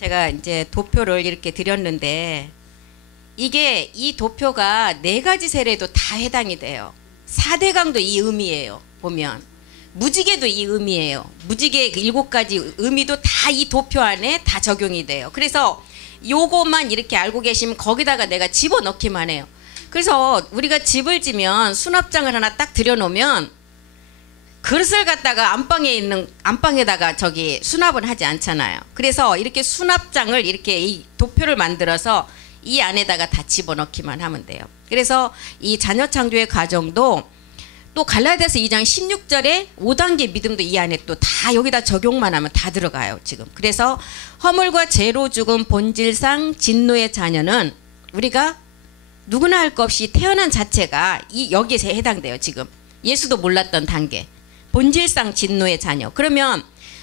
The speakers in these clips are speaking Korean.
제가 이제 도표를 이렇게 드렸는데 이게 이 도표가 4가지 세례도 다 해당이 돼요. 4대강도 이 의미예요. 보면 무지개도 이 의미예요. 무지개 7가지 의미도 다 이 도표 안에 다 적용이 돼요. 그래서 요것만 이렇게 알고 계시면 거기다가 내가 집어넣기만 해요. 그래서 우리가 집을 지면 수납장을 하나 딱 들여놓으면 그릇을 갖다가 안방에다가 저기 수납을 하지 않잖아요. 그래서 이렇게 수납장을 이렇게 이 도표를 만들어서 이 안에다가 다 집어넣기만 하면 돼요. 그래서 이 자녀 창조의 과정도 또 갈라디아서 2장 16절에 5단계 믿음도 이 안에 또 다 여기다 적용만 하면 다 들어가요, 지금. 그래서 허물과 죄로 죽은 본질상 진노의 자녀는 우리가 누구나 할 것 없이 태어난 자체가 여기에 해당돼요, 지금. 예수도 몰랐던 단계. 본질상 진노의 자녀. 그러면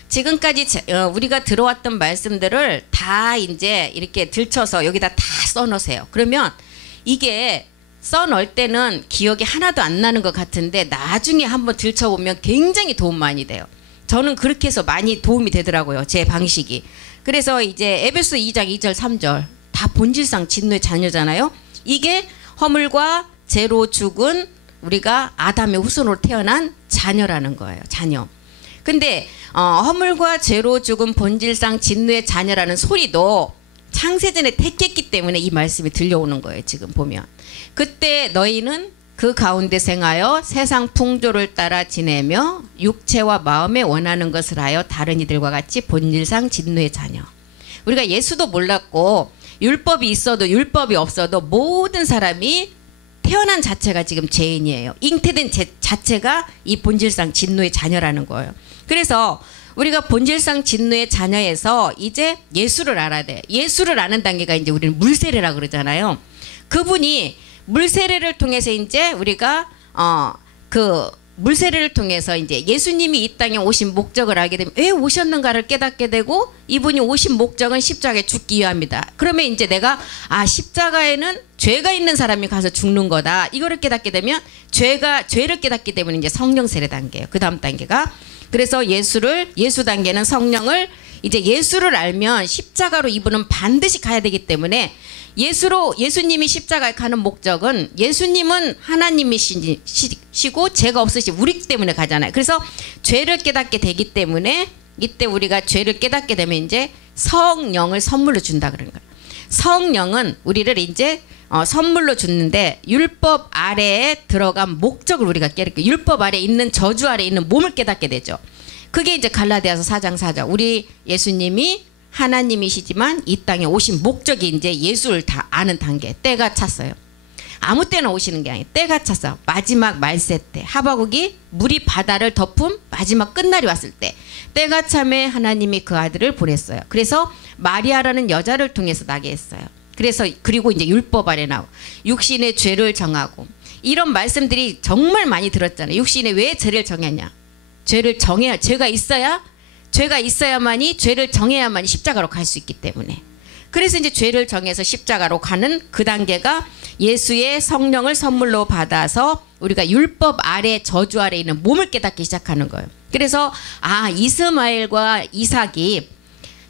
지금까지 우리가 들어왔던 말씀들을 다 이제 이렇게 들쳐서 여기다 다 써놓으세요. 그러면 이게 써놓을 때는 기억이 하나도 안 나는 것 같은데 나중에 한번 들춰보면 굉장히 도움 많이 돼요. 저는 그렇게 해서 많이 도움이 되더라고요, 제 방식이. 그래서 이제 에베소 2장 2절 3절 다 본질상 진노의 자녀잖아요. 이게 허물과 죄로 죽은 우리가 아담의 후손으로 태어난 자녀라는 거예요. 자녀. 근데 허물과 죄로 죽은 본질상 진노의 자녀라는 소리도 창세전에 택했기 때문에 이 말씀이 들려오는 거예요. 지금 보면. 그때 너희는 그 가운데 생하여 세상 풍조를 따라 지내며 육체와 마음에 원하는 것을 하여 다른 이들과 같이 본질상 진노의 자녀. 우리가 예수도 몰랐고 율법이 있어도 율법이 없어도 모든 사람이 태어난 자체가 지금 죄인이에요. 잉태된 자체가 이 본질상 진노의 자녀라는 거예요. 그래서 우리가 본질상 진노의 자녀에서 이제 예수를 알아야 돼. 예수를 아는 단계가 이제 우리는 물세례라 그러잖아요. 그분이 물세례를 통해서 이제 우리가 그 물세례를 통해서 이제 예수님이 이 땅에 오신 목적을 알게 되면 왜 오셨는가를 깨닫게 되고 이분이 오신 목적은 십자가에 죽기 위함이다. 그러면 이제 내가 십자가에는 죄가 있는 사람이 가서 죽는 거다. 이거를 깨닫게 되면 죄를 깨닫기 때문에 이제 성령 세례 단계예요. 그 다음 단계가 그래서 예수 단계는 성령을 이제 예수를 알면 십자가로 이분은 반드시 가야 되기 때문에 예수님이 십자가에 가는 목적은 예수님은 하나님이시고 죄가 없으신 우리 때문에 가잖아요. 그래서 죄를 깨닫게 되기 때문에 이때 우리가 죄를 깨닫게 되면 이제 성령을 선물로 준다 그런 거예요. 성령은 우리를 이제 선물로 주는데 율법 아래에 들어간 목적을 우리가 깨닫게 율법 아래에 있는 저주 아래에 있는 몸을 깨닫게 되죠. 그게 이제 갈라디아서 4장 4절 우리 예수님이 하나님이시지만 이 땅에 오신 목적이 이제 예수를 다 아는 단계 때가 찼어요. 아무 때나 오시는 게 아니에요. 때가 찼어. 마지막 말세 때 하박국이 물이 바다를 덮은 마지막 끝날이 왔을 때 때가 참에 하나님이 그 아들을 보냈어요. 그래서 마리아라는 여자를 통해서 나게 했어요. 그래서 그리고 이제 율법 아래 나오고 육신의 죄를 정하고 이런 말씀들이 정말 많이 들었잖아요. 육신에 왜 죄를 정했냐. 죄를 정해야 죄가 있어야만이 죄를 정해야만이 십자가로 갈 수 있기 때문에 그래서 이제 죄를 정해서 십자가로 가는 그 단계가 예수의 성령을 선물로 받아서 우리가 율법 아래 저주 아래 있는 몸을 깨닫기 시작하는 거예요. 그래서 이스마엘과 이삭이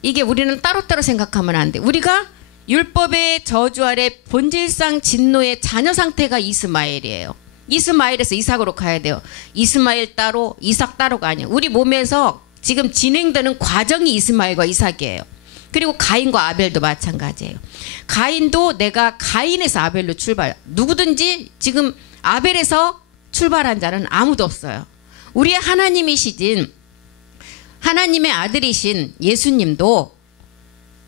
이게 우리는 따로따로 생각하면 안 돼. 우리가 율법의 저주 아래 본질상 진노의 자녀 상태가 이스마엘이에요. 이스마엘에서 이삭으로 가야 돼요. 이스마엘 따로 이삭 따로가 아니에요. 우리 몸에서 지금 진행되는 과정이 이스마엘과 이삭이에요. 그리고 가인과 아벨도 마찬가지예요. 가인도 내가 가인에서 아벨로 출발. 누구든지 지금 아벨에서 출발한 자는 아무도 없어요. 우리의 하나님이시진 하나님의 아들이신 예수님도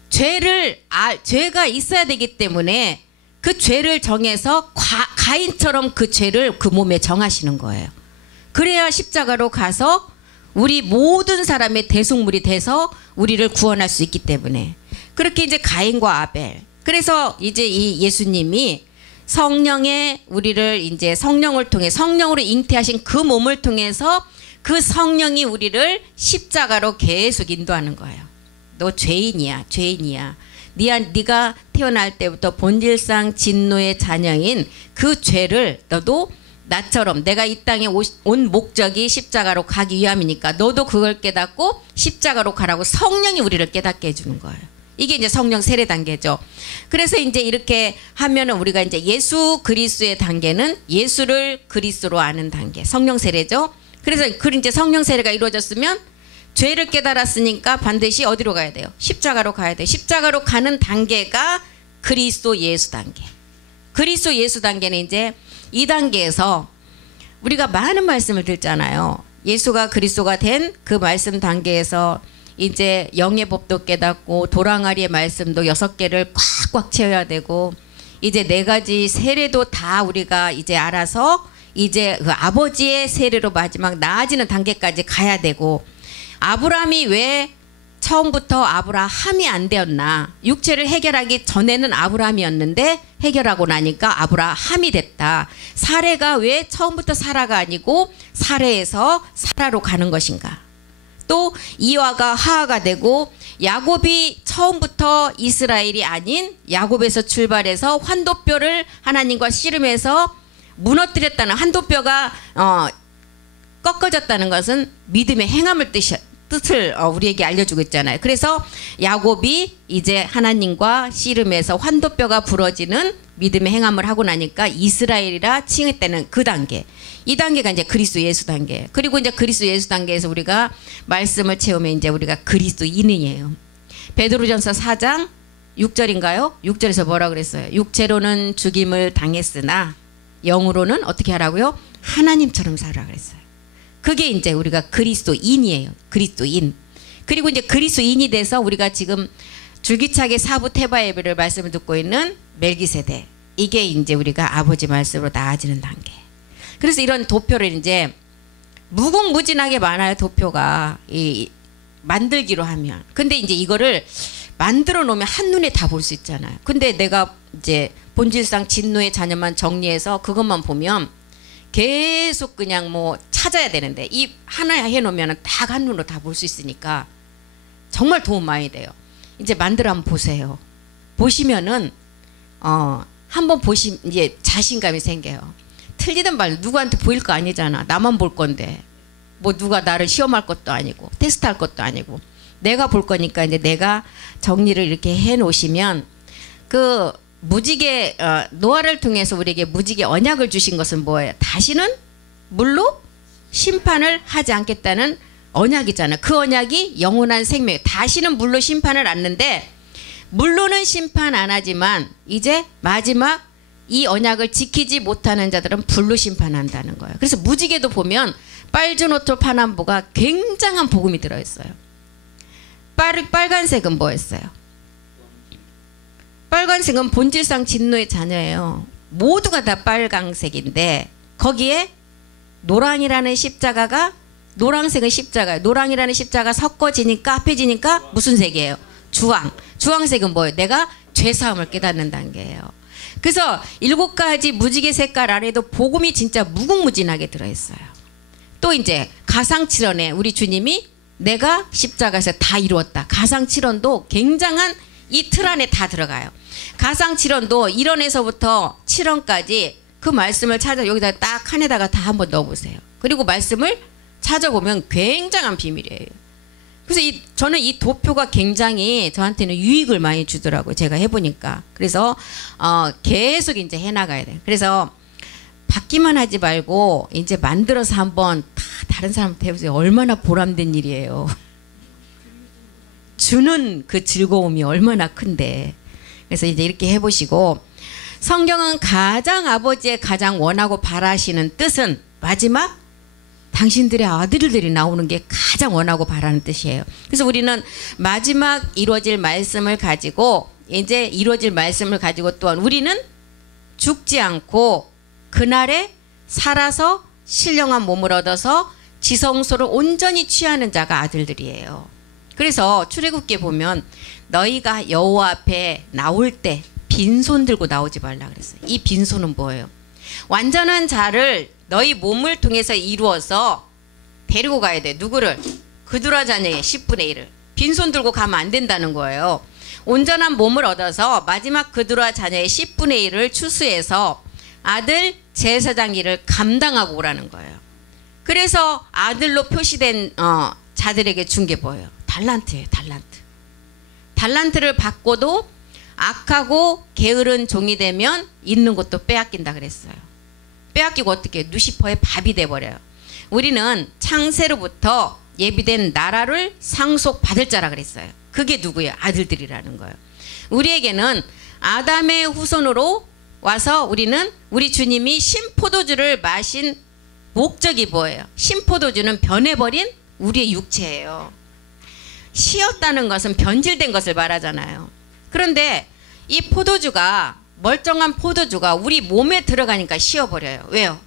죄가 있어야 되기 때문에 그 죄를 정해서 가인처럼 그 죄를 그 몸에 정하시는 거예요. 그래야 십자가로 가서 우리 모든 사람의 대속물이 돼서 우리를 구원할 수 있기 때문에 그렇게 이제 가인과 아벨 그래서 이제 이 예수님이 성령의 우리를 이제 성령을 통해 성령으로 잉태하신 그 몸을 통해서 그 성령이 우리를 십자가로 계속 인도하는 거예요. 너 죄인이야. 네가 태어날 때부터 본질상 진노의 자녀인 그 죄를 너도 나처럼 내가 이 땅에 온 목적이 십자가로 가기 위함이니까 너도 그걸 깨닫고 십자가로 가라고 성령이 우리를 깨닫게 해주는 거예요. 이게 이제 성령 세례 단계죠. 그래서 이제 이렇게 하면은 우리가 이제 예수 그리스도의 단계는 예수를 그리스도로 아는 단계, 성령 세례죠. 그래서 그 이제 성령 세례가 이루어졌으면 죄를 깨달았으니까 반드시 어디로 가야 돼요? 십자가로 가야 돼요. 십자가로 가는 단계가 그리스도 예수 단계. 그리스도 예수 단계는 이제 이 단계에서 우리가 많은 말씀을 듣잖아요. 예수가 그리스도가 된 그 말씀 단계에서 이제 영의 법도 깨닫고 도랑아리의 말씀도 6개를 꽉꽉 채워야 되고 이제 4가지 세례도 다 우리가 이제 알아서 이제 그 아버지의 세례로 마지막 나아지는 단계까지 가야 되고 아브라함이 왜 처음부터 아브라함이 안 되었나? 육체를 해결하기 전에는 아브라함이었는데 해결하고 나니까 아브라함이 됐다. 사레가 왜 처음부터 사라가 아니고 사레에서 사라로 가는 것인가? 또 이와가 하하가 되고 야곱이 처음부터 이스라엘이 아닌 야곱에서 출발해서 환도뼈를 하나님과 씨름해서 무너뜨렸다는 환도뼈가 꺾어졌다는 것은 믿음의 행함을 뜻을 우리에게 알려주고 있잖아요. 그래서 야곱이 이제 하나님과 씨름해서 환도뼈가 부러지는 믿음의 행함을 하고 나니까 이스라엘이라 칭했다는 그 단계. 이 단계가 이제 그리스도 예수 단계. 그리고 이제 그리스도 예수 단계에서 우리가 말씀을 채우면 이제 우리가 그리스도인이에요. 베드로전서 4장 6절인가요? 6절에서 뭐라 그랬어요? 육체로는 죽임을 당했으나 영으로는 어떻게 하라고요? 하나님처럼 살아라 그랬어요. 그게 이제 우리가 그리스도인이에요. 그리스도인. 그리고 이제 그리스도인이 돼서 우리가 지금 줄기차게 사부 테바 예배를 말씀을 듣고 있는 멜기세덱. 이게 이제 우리가 아버지 말씀으로 나아지는 단계. 그래서 이런 도표를 이제 무궁무진하게 많아요. 도표가 만들기로 하면. 근데 이제 이거를 만들어 놓으면 한눈에 다 볼 수 있잖아요. 근데 내가 이제 본질상 진노의 자녀만 정리해서 그것만 보면 계속 그냥 뭐 찾아야 되는데 이 하나 해놓으면 딱 한눈으로 다 볼 수 있으니까 정말 도움 많이 돼요. 이제 만들어 한번 보세요. 보시면은 한번 보시면 이제 자신감이 생겨요. 틀리든 말든 누구한테 보일 거 아니잖아. 나만 볼 건데 뭐 누가 나를 시험할 것도 아니고 테스트할 것도 아니고 내가 볼 거니까 이제 내가 정리를 이렇게 해놓으시면 그 무지개 노아를 통해서 우리에게 무지개 언약을 주신 것은 뭐예요? 다시는 물로 심판을 하지 않겠다는 언약이잖아요. 그 언약이 영원한 생명. 다시는 물로 심판을 않는데 물로는 심판 안 하지만 이제 마지막 이 언약을 지키지 못하는 자들은 불로 심판한다는 거예요. 그래서 무지개도 보면 빨주노토 파남보가 굉장한 복음이 들어있어요. 빨간색은 뭐였어요? 빨간색은 본질상 진노의 자녀예요. 모두가 다 빨강색인데 거기에 노랑이라는 십자가가 노랑색은 십자가예요. 노랑이라는 십자가 섞어지니까 합해지니까 무슨 색이에요? 주황. 주황색은 뭐예요? 내가 죄사함을 깨닫는 단계예요. 그래서 7가지 무지개 색깔 아래도 복음이 진짜 무궁무진하게 들어있어요. 또 이제 가상칠언에 우리 주님이 내가 십자가에서 다 이루었다. 가상칠언도 굉장한 이 틀 안에 다 들어가요. 가상칠언도 1언에서부터 7언까지 그 말씀을 찾아 여기다 딱 칸에다가 다 한번 넣어보세요. 그리고 말씀을 찾아보면 굉장한 비밀이에요. 그래서 저는 이 도표가 굉장히 저한테는 유익을 많이 주더라고요. 제가 해보니까. 그래서 계속 이제 해나가야 돼요. 그래서 받기만 하지 말고 이제 만들어서 한번 다 다른 사람한테 해보세요. 얼마나 보람된 일이에요. 주는 그 즐거움이 얼마나 큰데. 그래서 이제 이렇게 해보시고 성경은 가장 아버지의 가장 원하고 바라시는 뜻은 마지막 당신들의 아들들이 나오는 게 가장 원하고 바라는 뜻이에요. 그래서 우리는 마지막 이루어질 말씀을 가지고 이제 이루어질 말씀을 가지고 또한 우리는 죽지 않고 그날에 살아서 신령한 몸을 얻어서 지성소를 온전히 취하는 자가 아들들이에요. 그래서 출애굽기에 보면 너희가 여호와 앞에 나올 때 빈손 들고 나오지 말라 그랬어요. 이 빈손은 뭐예요? 완전한 자를 너희 몸을 통해서 이루어서 데리고 가야 돼. 누구를? 그두라 자녀의 10분의 1을. 빈손 들고 가면 안 된다는 거예요. 온전한 몸을 얻어서 마지막 그두라 자녀의 10분의 1을 추수해서 아들 제사장 일을 감당하고 오라는 거예요. 그래서 아들로 표시된 자들에게 준 게 뭐예요? 달란트예요. 달란트. 달란트를 받고도 악하고 게으른 종이 되면 있는 것도 빼앗긴다 그랬어요. 빼앗기고 어떻게 해요? 누시퍼의 밥이 돼버려요. 우리는 창세로부터 예비된 나라를 상속받을 자라 그랬어요. 그게 누구예요? 아들들이라는 거예요. 우리에게는 아담의 후손으로 와서 우리는 우리 주님이 신포도주를 마신 목적이 뭐예요? 신포도주는 변해버린 우리의 육체예요. 시었다는 것은 변질된 것을 말하잖아요. 그런데 이 포도주가, 멀쩡한 포도주가 우리 몸에 들어가니까 시어버려요. 왜요?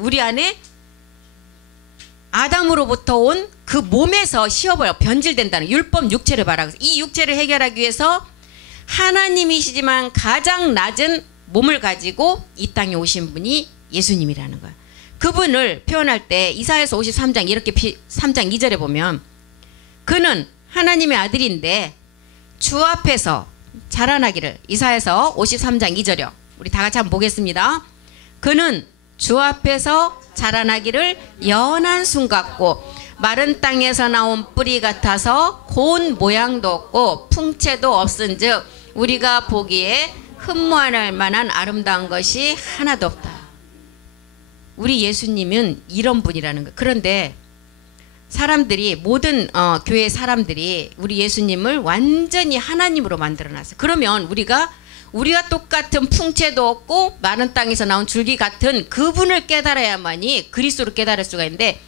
우리 안에 아담으로부터 온 그 몸에서 시어버려 변질된다는 율법 육체를 말하고, 이 육체를 해결하기 위해서 하나님이시지만 가장 낮은 몸을 가지고 이 땅에 오신 분이 예수님이라는 거예요. 그분을 표현할 때 이사야서 53장 이렇게 3장 2절에 보면 그는 하나님의 아들인데 주 앞에서 자라나기를, 이사야서 53장 2절이요. 우리 다 같이 한번 보겠습니다. 그는 주 앞에서 자라나기를 연한 순 같고 마른 땅에서 나온 뿌리 같아서 고운 모양도 없고 풍채도 없은즉 우리가 보기에 흠모할 만한 아름다운 것이 하나도 없다. 우리 예수님은 이런 분이라는 거예요. 그런데 사람들이, 모든 교회 사람들이 우리 예수님을 완전히 하나님으로 만들어놨어요. 그러면 우리가 똑같은 풍채도 없고 마른 땅에서 나온 줄기 같은 그분을 깨달아야만이 그리스도를 깨달을 수가 있는데,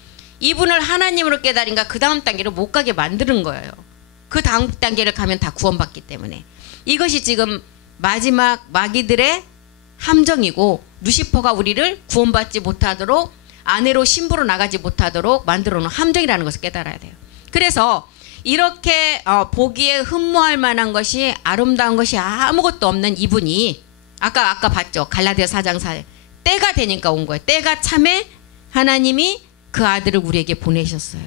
이분을 하나님으로 깨달으니까 그 다음 단계로 못 가게 만드는 거예요. 그 다음 단계를 가면 다 구원받기 때문에. 이것이 지금 마지막 마귀들의 함정이고, 루시퍼가 우리를 구원받지 못하도록, 아내로 신부로 나가지 못하도록 만들어 놓은 함정이라는 것을 깨달아야 돼요. 그래서 이렇게 보기에 흠모할 만한 것이, 아름다운 것이 아무것도 없는 이분이 아까 봤죠. 갈라디아 4장 4절. 때가 되니까 온 거예요. 때가 참에 하나님이 그 아들을 우리에게 보내셨어요.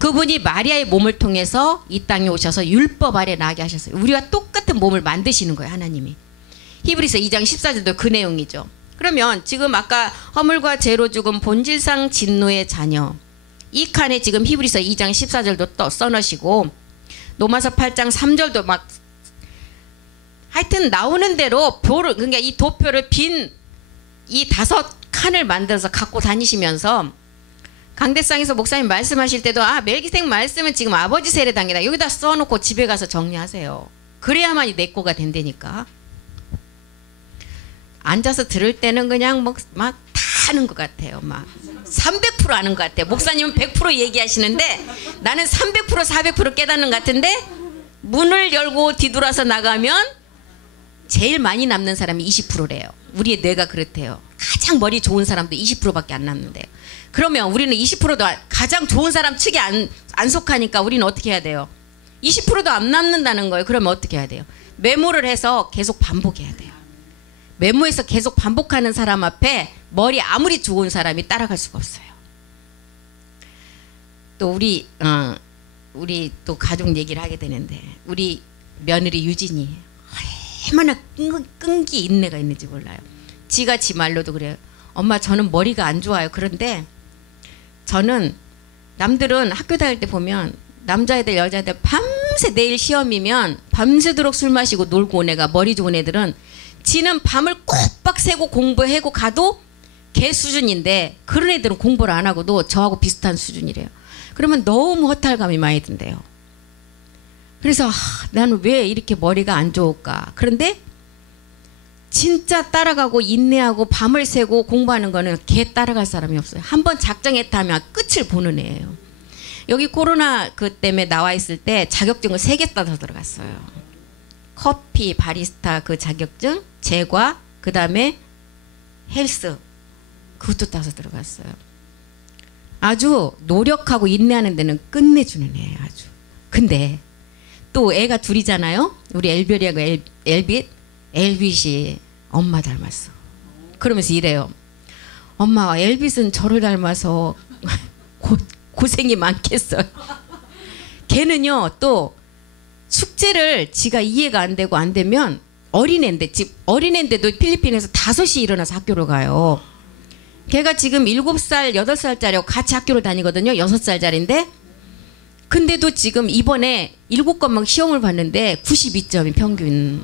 그분이 마리아의 몸을 통해서 이 땅에 오셔서 율법 아래 나게 하셨어요. 우리와 똑같은 몸을 만드시는 거예요, 하나님이. 히브리서 2장 14절도 그 내용이죠. 그러면 지금 아까 허물과 죄로 죽은 본질상 진노의 자녀, 이 칸에 지금 히브리서 2장 14절도 또 써놓으시고 로마서 8장 3절도 막 하여튼 나오는 대로 표를, 그러니까 이 도표를 빈 이 5칸을 만들어서 갖고 다니시면서 강대상에서 목사님 말씀하실 때도 멜기세덱 말씀은 지금 아버지 세례당이다. 여기다 써놓고 집에 가서 정리하세요. 그래야만이 내 거가 된다니까. 앉아서 들을 때는 그냥 막 다 하는 것 같아요. 막 300% 아는 것 같아요. 목사님은 100% 얘기하시는데 나는 300% 400% 깨닫는 것 같은데, 문을 열고 뒤돌아서 나가면 제일 많이 남는 사람이 20%래요. 우리의 뇌가 그렇대요. 가장 머리 좋은 사람도 20%밖에 안 남는데요. 그러면 우리는 20%도 가장 좋은 사람 측에 안 속하니까 우리는 어떻게 해야 돼요? 20%도 안 남는다는 거예요. 그러면 어떻게 해야 돼요? 메모를 해서 계속 반복해야 돼요. 메모해서 계속 반복하는 사람 앞에 머리 아무리 좋은 사람이 따라갈 수가 없어요. 또 우리 또 가족 얘기를 하게 되는데, 우리 며느리 유진이 얼마나 끈기 인내가 있는지 몰라요. 지가 지 말로도 그래요. 엄마, 저는 머리가 안 좋아요. 그런데 저는, 남들은 학교 다닐 때 보면 남자애들 여자애들 밤새, 내일 시험이면 밤새도록 술 마시고 놀고 온 애가 머리 좋은 애들은 지는 밤을 꼬박 새고 공부하고 가도 걔 수준인데, 그런 애들은 공부를 안 하고도 저하고 비슷한 수준이래요. 그러면 너무 허탈감이 많이 든대요. 그래서 나는 왜 이렇게 머리가 안 좋을까. 그런데 진짜 따라가고 인내하고 밤을 새고 공부하는 거는 걔 따라갈 사람이 없어요. 한번 작정했다면 끝을 보는 애예요. 여기 코로나 그 때문에 나와 있을 때 자격증을 3개 따서 들어갔어요. 커피 바리스타 그 자격증, 제과, 그 다음에 헬스, 그것도 따서 들어갔어요. 아주 노력하고 인내하는 데는 끝내주는 애예요. 아주. 근데 또 애가 둘이잖아요. 우리 엘별이하고 엘빗. 엘빗이 엄마 닮았어. 그러면서 이래요. 엄마, 엘빗은 저를 닮아서 고생이 많겠어요. 걔는요, 또 숙제를 지가 이해가 안 되고 안 되면 어린애인데도 필리핀에서 5시 일어나서 학교를 가요. 걔가 지금 7살, 8살짜리하고 같이 학교를 다니거든요. 6살짜리인데 근데도 지금 이번에 7건만 시험을 봤는데 92점이 평균.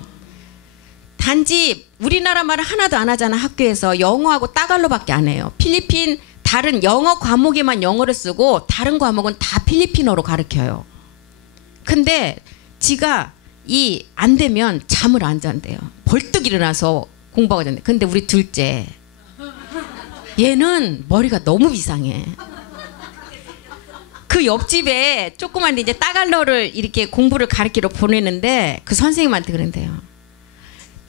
단지 우리나라 말을 하나도 안 하잖아. 학교에서 영어하고 따갈로밖에 안 해요. 필리핀 다른 영어 과목에만 영어를 쓰고 다른 과목은 다 필리핀어로 가르쳐요. 근데 지가 이 안 되면 잠을 안 잔대요. 벌떡 일어나서 공부하고 잔대. 근데 우리 둘째 얘는 머리가 너무 이상해. 그 옆집에 조그만 이제 따갈로를 이렇게 공부를 가르치러 보내는데 그 선생님한테 그런대요.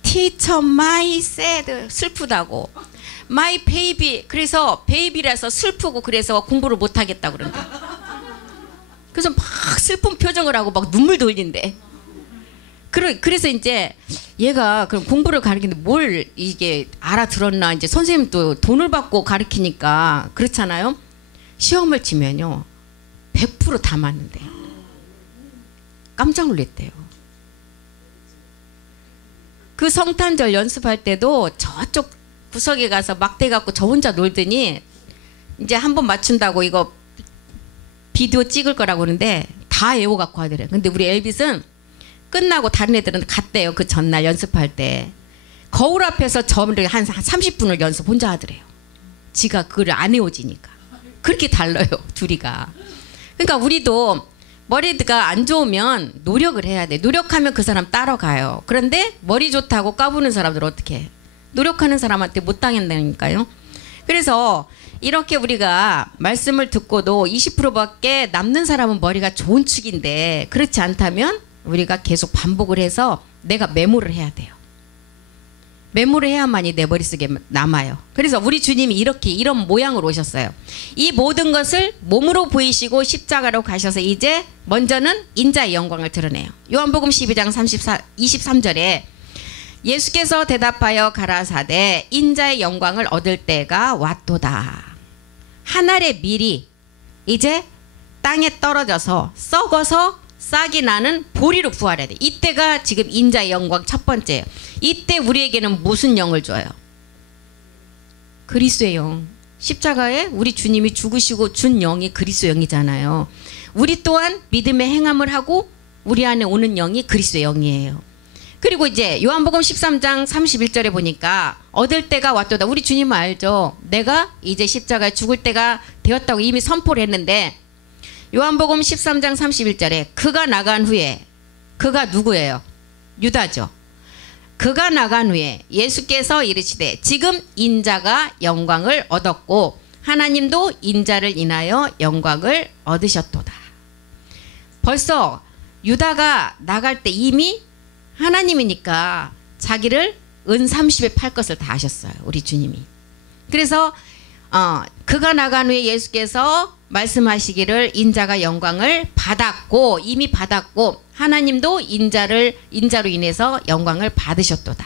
Teacher, my sad. 슬프다고. My baby. 그래서 베이비라서 슬프고 그래서 공부를 못 하겠다고 그런대. 그래서 막 슬픈 표정을 하고 막 눈물도 흘린대. 그래서 이제 얘가 그럼 공부를 가르치는데 뭘 이게 알아들었나. 이제 선생님도 돈을 받고 가르치니까 그렇잖아요. 시험을 치면요 100% 다 맞는데요. 깜짝 놀랐대요. 그 성탄절 연습할 때도 저쪽 구석에 가서 막대 갖고 저 혼자 놀더니 이제 한 번 맞춘다고 이거 비디오 찍을 거라고 그러는데 다 애워 갖고 하더래요. 근데 우리 엘빗은 끝나고 다른 애들은 갔대요. 그 전날 연습할 때 거울 앞에서 저를 한 30분을 연습 혼자 하더래요. 지가 그걸 안 외워지니까. 그렇게 달라요 둘이가. 그러니까 우리도 머리가 안 좋으면 노력을 해야 돼. 노력하면 그 사람 따라가요. 그런데 머리 좋다고 까부는 사람들 어떻게 해? 노력하는 사람한테 못 당한다니까요. 그래서 이렇게 우리가 말씀을 듣고도 20%밖에 남는 사람은 머리가 좋은 축인데 그렇지 않다면 우리가 계속 반복을 해서 내가 메모를 해야 돼요. 메모를 해야만이 내 머릿속에 남아요. 그래서 우리 주님이 이렇게 이런 모양으로 오셨어요. 이 모든 것을 몸으로 보이시고 십자가로 가셔서 이제 먼저는 인자의 영광을 드러내요. 요한복음 12장 23절에 예수께서 대답하여 가라사대 인자의 영광을 얻을 때가 왔도다. 한 알의 밀이 이제 땅에 떨어져서 썩어서 싹이 나는 보리로 부활해야 돼. 이때가 지금 인자의 영광 첫 번째예요. 이때 우리에게는 무슨 영을 줘요? 그리스도의 영. 십자가에 우리 주님이 죽으시고 준 영이 그리스도의 영이잖아요. 우리 또한 믿음의 행함을 하고 우리 안에 오는 영이 그리스도의 영이에요. 그리고 이제 요한복음 13장 31절에 보니까 얻을 때가 왔도다. 우리 주님은 알죠. 내가 이제 십자가에 죽을 때가 되었다고 이미 선포를 했는데 요한복음 13장 31절에 그가 나간 후에 그가 누구예요? 유다죠. 그가 나간 후에 예수께서 이르시되 지금 인자가 영광을 얻었고 하나님도 인자를 인하여 영광을 얻으셨도다. 벌써 유다가 나갈 때 이미 하나님이니까 자기를 은 30에 팔 것을 다 아셨어요. 우리 주님이. 그래서 그가 나간 후에 예수께서 말씀하시기를 인자가 영광을 받았고 이미 받았고 하나님도 인자로 인해서 영광을 받으셨도다.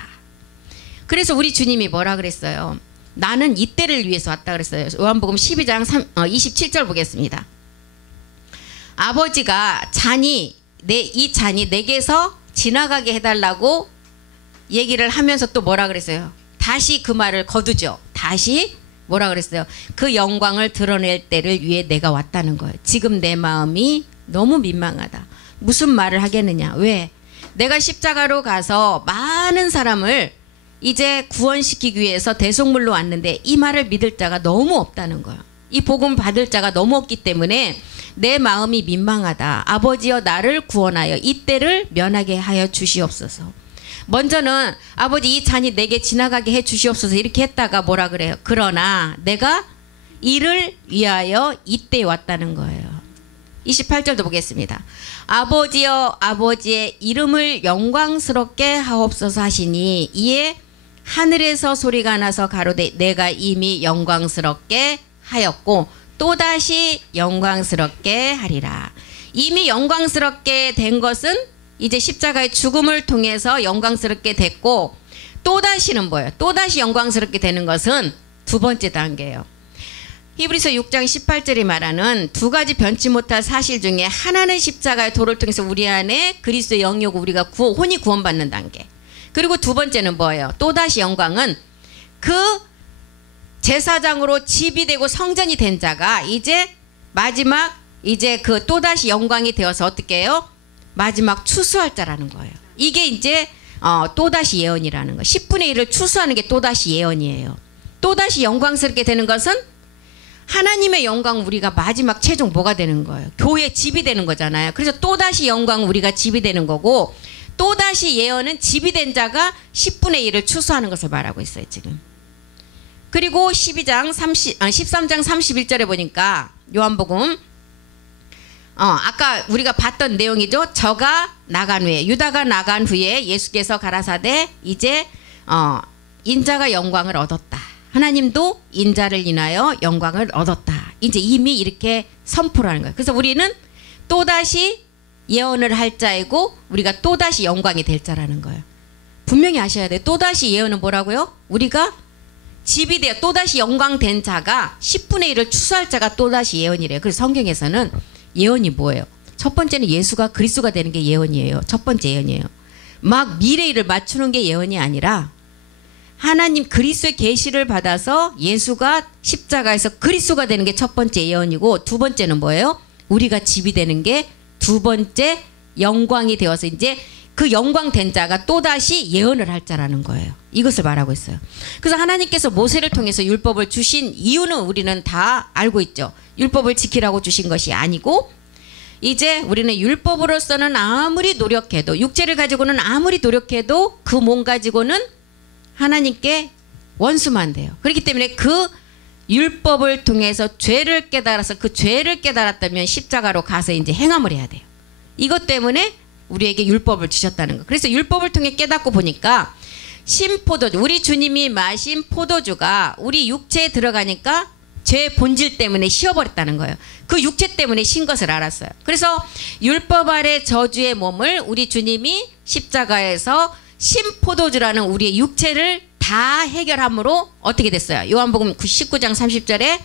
그래서 우리 주님이 뭐라 그랬어요? 나는 이때를 위해서 왔다 그랬어요. 요한복음 12장 27절 보겠습니다. 아버지가 이 잔이 내게서 지나가게 해달라고 얘기를 하면서 또 뭐라 그랬어요? 다시 그 말을 거두죠. 다시 뭐라 그랬어요? 그 영광을 드러낼 때를 위해 내가 왔다는 거예요. 지금 내 마음이 너무 민망하다. 무슨 말을 하겠느냐? 왜? 내가 십자가로 가서 많은 사람을 이제 구원시키기 위해서 대속물로 왔는데 이 말을 믿을 자가 너무 없다는 거예요. 이 복음 받을 자가 너무 없기 때문에 내 마음이 민망하다. 아버지여 나를 구원하여 이때를 면하게 하여 주시옵소서. 먼저는 아버지 이 잔이 내게 지나가게 해 주시옵소서 이렇게 했다가 뭐라 그래요? 그러나 내가 이를 위하여 이때 왔다는 거예요. 28절도 보겠습니다. 아버지여 아버지의 이름을 영광스럽게 하옵소서 하시니 이에 하늘에서 소리가 나서 가로되 내가 이미 영광스럽게 하였고 또다시 영광스럽게 하리라. 이미 영광스럽게 된 것은 이제 십자가의 죽음을 통해서 영광스럽게 됐고 또다시는 뭐예요? 또다시 영광스럽게 되는 것은 두 번째 단계예요. 히브리서 6장 18절이 말하는 두 가지 변치 못할 사실 중에 하나는 십자가의 도를 통해서 우리 안에 그리스도의 영이 오고 우리가 혼이 구원받는 단계. 그리고 두 번째는 뭐예요? 또다시 영광은 그 제사장으로 집이 되고 성전이 된 자가 이제 마지막 이제 그 또다시 영광이 되어서 어떻게 해요? 마지막 추수할 자라는 거예요. 이게 이제 또다시 예언이라는 거. 10분의 1을 추수하는 게 또다시 예언이에요. 또다시 영광스럽게 되는 것은 하나님의 영광 우리가 마지막 최종 뭐가 되는 거예요? 교회 집이 되는 거잖아요. 그래서 또다시 영광 우리가 집이 되는 거고 또다시 예언은 집이 된 자가 10분의 1을 추수하는 것을 말하고 있어요. 지금. 그리고 13장 31절에 보니까 요한복음 아까 우리가 봤던 내용이죠. 저가 나간 후에 유다가 나간 후에 예수께서 가라사대 이제 인자가 영광을 얻었다. 하나님도 인자를 인하여 영광을 얻었다. 이제 이미 이렇게 선포를 하는 거예요. 그래서 우리는 또다시 예언을 할 자이고 우리가 또다시 영광이 될 자라는 거예요. 분명히 아셔야 돼요. 또다시 예언은 뭐라고요? 우리가 집이 되어 또다시 영광된 자가 10분의 1을 추수할 자가 또다시 예언이래요. 그래서 성경에서는 예언이 뭐예요? 첫 번째는 예수가 그리스도가 되는 게 예언이에요. 첫 번째 예언이에요. 막 미래 일을 맞추는 게 예언이 아니라 하나님 그리스도의 계시를 받아서 예수가 십자가에서 그리스도가 되는 게 첫 번째 예언이고 두 번째는 뭐예요? 우리가 집이 되는 게 두 번째 영광이 되어서 이제 그 영광된 자가 또다시 예언을 할 자라는 거예요. 이것을 말하고 있어요. 그래서 하나님께서 모세를 통해서 율법을 주신 이유는 우리는 다 알고 있죠. 율법을 지키라고 주신 것이 아니고 이제 우리는 율법으로서는 아무리 노력해도 육체를 가지고는 아무리 노력해도 그 몸 가지고는 하나님께 원수만 돼요. 그렇기 때문에 그 율법을 통해서 죄를 깨달아서 그 죄를 깨달았다면 십자가로 가서 이제 행함을 해야 돼요. 이것 때문에 우리에게 율법을 주셨다는 거. 그래서 율법을 통해 깨닫고 보니까 신포도주, 우리 주님이 마신 포도주가 우리 육체에 들어가니까 죄 본질 때문에 쉬어버렸다는 거예요. 그 육체 때문에 신 것을 알았어요. 그래서 율법 아래 저주의 몸을 우리 주님이 십자가에서 신포도주라는 우리의 육체를 다 해결함으로 어떻게 됐어요? 요한복음 19장 30절에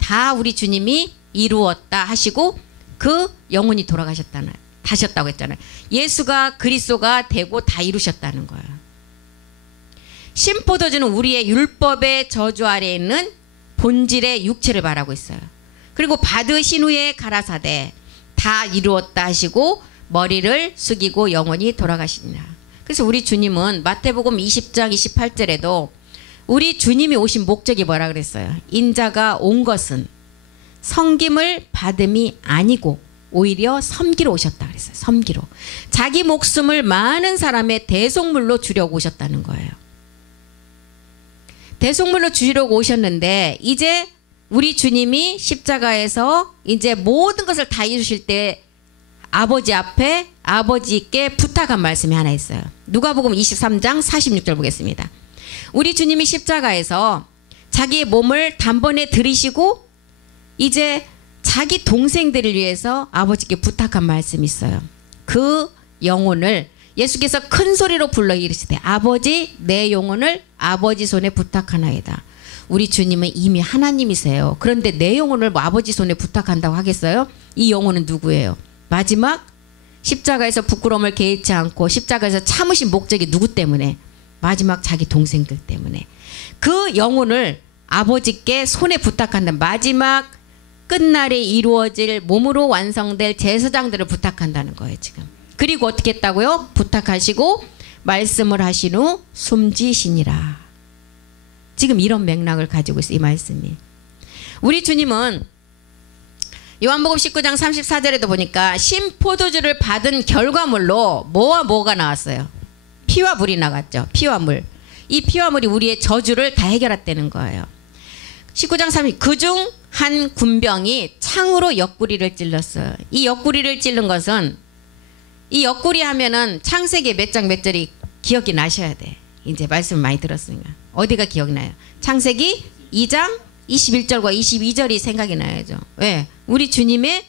다 우리 주님이 이루었다 하시고 그 영혼이 돌아가셨다는 다셨다고 했잖아요. 예수가 그리스도가 되고 다 이루셨다는 거예요. 신포도주는 우리의 율법의 저주 아래에 있는 본질의 육체를 말하고 있어요. 그리고 받으신 후에 가라사대 다 이루었다 하시고 머리를 숙이고 영원히 돌아가시니라. 그래서 우리 주님은 마태복음 20장 28절에도 우리 주님이 오신 목적이 뭐라 그랬어요? 인자가 온 것은 섬김을 받음이 아니고 오히려 섬기러 오셨다 그랬어요. 섬기러. 자기 목숨을 많은 사람의 대속물로 주려고 오셨다는 거예요. 대속물로 주려고 오셨는데 이제 우리 주님이 십자가에서 이제 모든 것을 다 이루실 때 아버지 앞에 아버지께 부탁한 말씀이 하나 있어요. 누가복음 23장 46절 보겠습니다. 우리 주님이 십자가에서 자기의 몸을 단번에 들이시고 이제 자기 동생들을 위해서 아버지께 부탁한 말씀이 있어요. 그 영혼을 예수께서 큰 소리로 불러 이르시되 아버지 내 영혼을 아버지 손에 부탁하나이다. 우리 주님은 이미 하나님이세요. 그런데 내 영혼을 뭐 아버지 손에 부탁한다고 하겠어요? 이 영혼은 누구예요? 마지막 십자가에서 부끄러움을 개의치 않고 십자가에서 참으신 목적이 누구 때문에? 마지막 자기 동생들 때문에. 그 영혼을 아버지께 손에 부탁한다. 마지막 끝날에 이루어질 몸으로 완성될 제사장들을 부탁한다는 거예요 지금. 그리고 어떻게 했다고요? 부탁하시고 말씀을 하신 후 숨지시니라. 지금 이런 맥락을 가지고 있어요. 이 말씀이. 우리 주님은 요한복음 19장 34절에도 보니까 신포도주를 받은 결과물로 뭐와 뭐가 나왔어요? 피와 물이 나갔죠. 피와 물. 이 피와 물이 우리의 저주를 다 해결했다는 거예요. 19장 30절 그중 한 군병이 창으로 옆구리를 찔렀어요. 이 옆구리를 찔른 것은 이 옆구리 하면은 창세기 몇 장 몇 절이 기억이 나셔야 돼. 이제 말씀을 많이 들었으니까. 어디가 기억나요? 창세기 2장 21절과 22절이 생각이 나야죠. 왜? 우리 주님의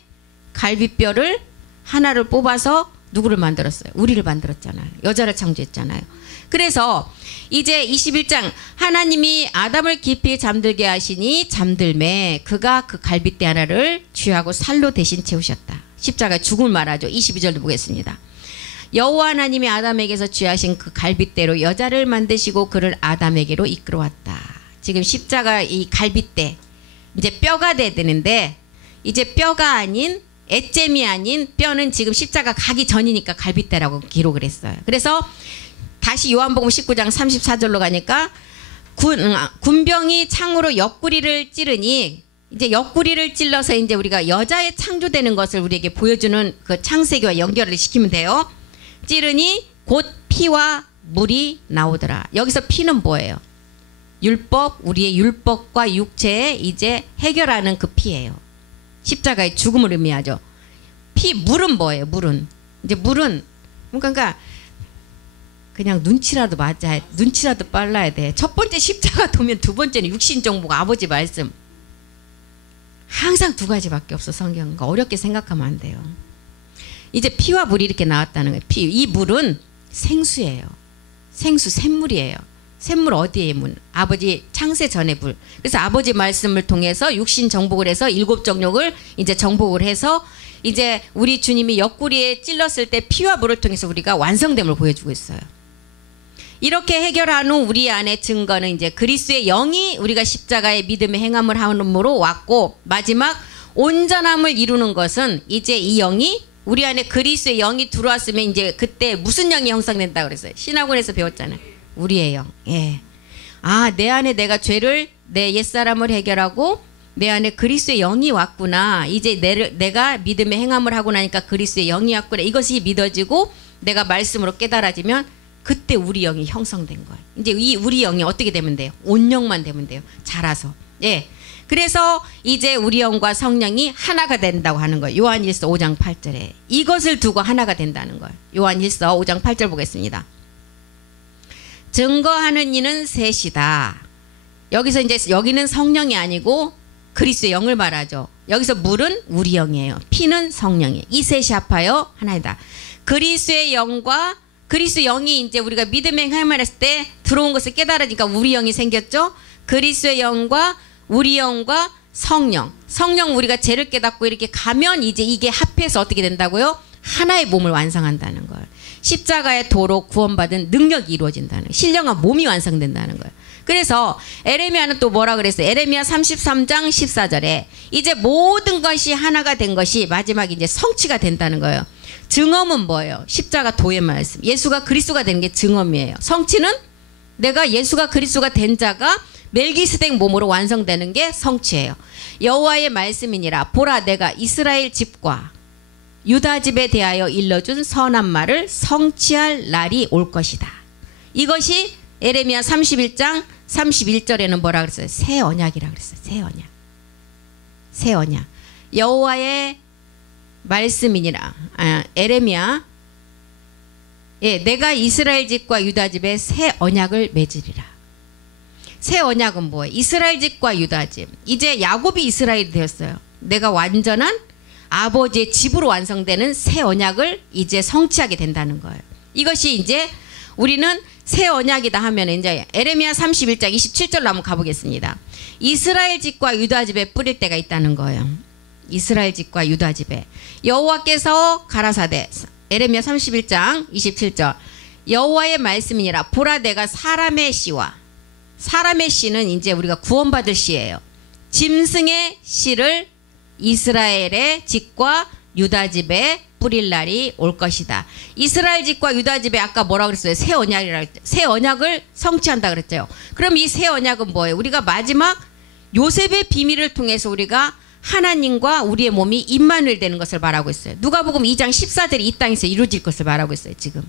갈비뼈를 하나를 뽑아서 누구를 만들었어요? 우리를 만들었잖아요. 여자를 창조했잖아요. 그래서 이제 21장 하나님이 아담을 깊이 잠들게 하시니 잠들매 그가 그 갈비뼈 하나를 쥐하고 살로 대신 채우셨다. 십자가에 죽음을 말하죠. 22절도 보겠습니다. 여호와 하나님이 아담에게서 취하신 그 갈빗대로 여자를 만드시고 그를 아담에게로 이끌어왔다. 지금 십자가 이 갈빗대 이제 뼈가 돼야 되는데 이제 뼈가 아닌 애잼이 아닌 뼈는 지금 십자가 가기 전이니까 갈빗대라고 기록을 했어요. 그래서 다시 요한복음 19장 34절로 가니까 군병이 창으로 옆구리를 찌르니 이제 옆구리를 찔러서 이제 우리가 여자의 창조되는 것을 우리에게 보여주는 그 창세기와 연결을 시키면 돼요. 찌르니 곧 피와 물이 나오더라. 여기서 피는 뭐예요? 율법, 우리의 율법과 육체에 이제 해결하는 그 피예요. 십자가의 죽음을 의미하죠. 물은 뭐예요? 물은 이제 물은 그러니까 그냥 눈치라도 맞아야, 눈치라도 빨라야 돼. 첫 번째 십자가 도면 두 번째는 육신 정복 아버지 말씀. 항상 두 가지밖에 없어 성경은. 어렵게 생각하면 안 돼요. 이제 피와 물이 이렇게 나왔다는 거예요. 이 물은 생수예요. 생수, 샘물이에요. 샘물 어디에 문? 아버지 창세 전의 물. 그래서 아버지 말씀을 통해서 육신 정복을 해서 일곱 정욕을 이제 정복을 해서 이제 우리 주님이 옆구리에 찔렀을 때 피와 물을 통해서 우리가 완성됨을 보여주고 있어요. 이렇게 해결한 후 우리 안에 증거는 이제 그리스도의 영이 우리가 십자가의 믿음의 행함을 함으로 왔고, 마지막 온전함을 이루는 것은 이제 이 영이 우리 안에 그리스도의 영이 들어왔으면 이제 그때 무슨 영이 형성된다 그랬어요? 신학원에서 배웠잖아요. 우리의 영. 예. 아, 내 안에 내가 죄를, 내 옛사람을 해결하고 내 안에 그리스도의 영이 왔구나. 이제 내가 믿음의 행함을 하고 나니까 그리스도의 영이 왔구나. 이것이 믿어지고 내가 말씀으로 깨달아지면 그때 우리 영이 형성된 거예요. 이제 이 우리 영이 어떻게 되면 돼요? 온영만 되면 돼요. 자라서. 예. 그래서 이제 우리 영과 성령이 하나가 된다고 하는 거예요. 요한일서 5장 8절에. 이것을 두고 하나가 된다는 거예요. 요한일서 5장 8절 보겠습니다. 증거하는 이는 셋이다. 여기서 이제 여기는 성령이 아니고 그리스도의 영을 말하죠. 여기서 물은 우리 영이에요. 피는 성령이에요. 이 셋이 합하여 하나이다. 그리스도의 영과 그리스도 영이 이제 우리가 믿음의 행함을 했을 때 들어온 것을 깨달으니까 우리 영이 생겼죠. 그리스도의 영과 우리 영과 성령 우리가 죄를 깨닫고 이렇게 가면 이제 이게 합해서 어떻게 된다고요? 하나의 몸을 완성한다는 거예요. 십자가의 도로 구원받은 능력이 이루어진다는 거예요. 신령한 몸이 완성된다는 거예요. 그래서 에레미야는 또 뭐라 그랬어요? 에레미야 33장 14절에 이제 모든 것이 하나가 된 것이 마지막 이제 성취가 된다는 거예요. 증언은 뭐예요? 십자가 도의 말씀. 예수가 그리스도가 된 게 증언이에요. 성취는 내가 예수가 그리스도가 된 자가 멜기스덱 몸으로 완성되는 게 성취예요. 여호와의 말씀이니라. 보라, 내가 이스라엘 집과 유다 집에 대하여 일러준 선한 말을 성취할 날이 올 것이다. 이것이 에레미야 31장 31절에는 뭐라 그랬어요? 새 언약이라 그랬어요. 새 언약. 새 언약. 여호와의 말씀이니라. 에레미야. 예, 내가 이스라엘 집과 유다 집에 새 언약을 맺으리라. 새 언약은 뭐예요? 이스라엘 집과 유다 집. 이제 야곱이 이스라엘이 되었어요. 내가 완전한 아버지의 집으로 완성되는 새 언약을 이제 성취하게 된다는 거예요. 이것이 이제 우리는 새 언약이다 하면 이제 에레미야 31장 27절로 한번 가보겠습니다. 이스라엘 집과 유다 집에 뿌릴 때가 있다는 거예요. 이스라엘 집과 유다 집에 여호와께서 가라사대. 에레미야 31장 27절. 여호와의 말씀이니라. 보라, 내가 사람의 씨와, 사람의 씨는 이제 우리가 구원받을 씨예요. 짐승의 씨를 이스라엘의 집과 유다 집에 뿌릴 날이 올 것이다. 이스라엘 집과 유다 집에 아까 뭐라 그랬어요? 새 언약이라 그랬죠. 새 언약을 성취한다 그랬죠. 그럼 이 새 언약은 뭐예요? 우리가 마지막 요셉의 비밀을 통해서 우리가 하나님과 우리의 몸이 임마누엘 되는 것을 말하고 있어요. 누가복음 2장 14절이 이 땅에서 이루어질 것을 말하고 있어요. 지금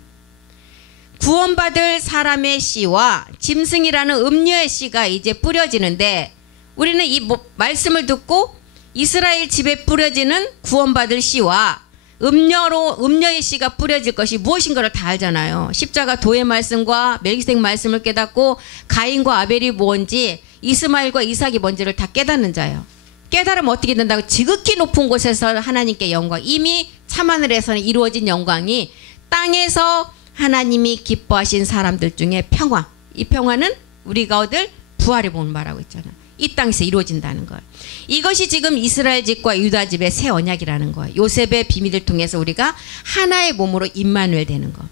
구원받을 사람의 씨와 짐승이라는 음녀의 씨가 이제 뿌려지는데, 우리는 이 말씀을 듣고 이스라엘 집에 뿌려지는 구원받을 씨와 음녀의 씨가 뿌려질 것이 무엇인가를 다 알잖아요. 십자가 도의 말씀과 멜기세덱 말씀을 깨닫고 가인과 아벨이 뭔지, 이스마엘과 이삭이 뭔지를 다 깨닫는 자예요. 깨달으면 어떻게 된다고? 지극히 높은 곳에서 하나님께 영광, 이미 참하늘에서는 이루어진 영광이 땅에서 하나님이 기뻐하신 사람들 중에 평화, 이 평화는 우리가 얻을 부활의 몸을 말하고 있잖아요. 이 땅에서 이루어진다는 거예요. 이것이 지금 이스라엘 집과 유다 집의 새 언약이라는 거예요. 요셉의 비밀을 통해서 우리가 하나의 몸으로 임마누엘 되는 거.